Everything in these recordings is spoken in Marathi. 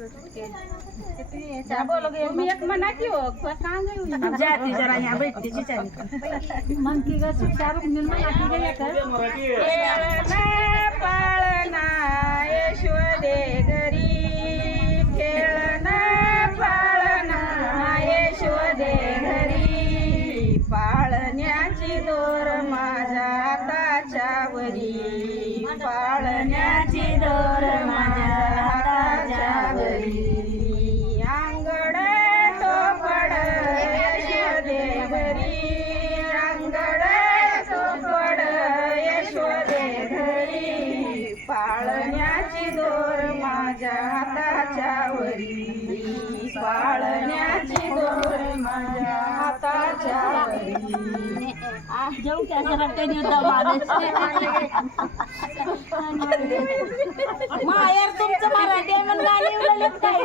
तुम्ही एक म्हणा की हो जाती जरा ह्या बैठीची चाली मग की ग शाहरुख निर्मला की ग पाळना यशोदे घरी खेळना पाळना यशोदे घरी पाळण्याची दोर माझ्या हाताच्या वरी पाळण्याची दोर माझ्या हाताच्या वरी अंगड टोपड यशोदे घरी अंगड टोपड यशोदे घरी पाळण्याची दोर माझ्या हाताच्या वरी पाळण्याची दोर माझ्या हाताच्या वरी जाऊ क्या रखते नहीं होता माहेर तुमचं मराठी आहे म्हणून गाणी उलट काय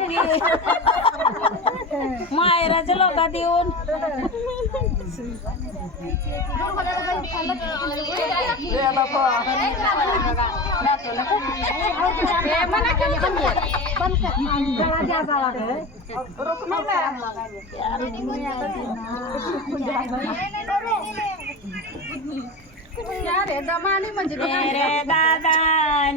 माहेराच्या लोकात येऊन रे दमानी म्हणजे रे दादा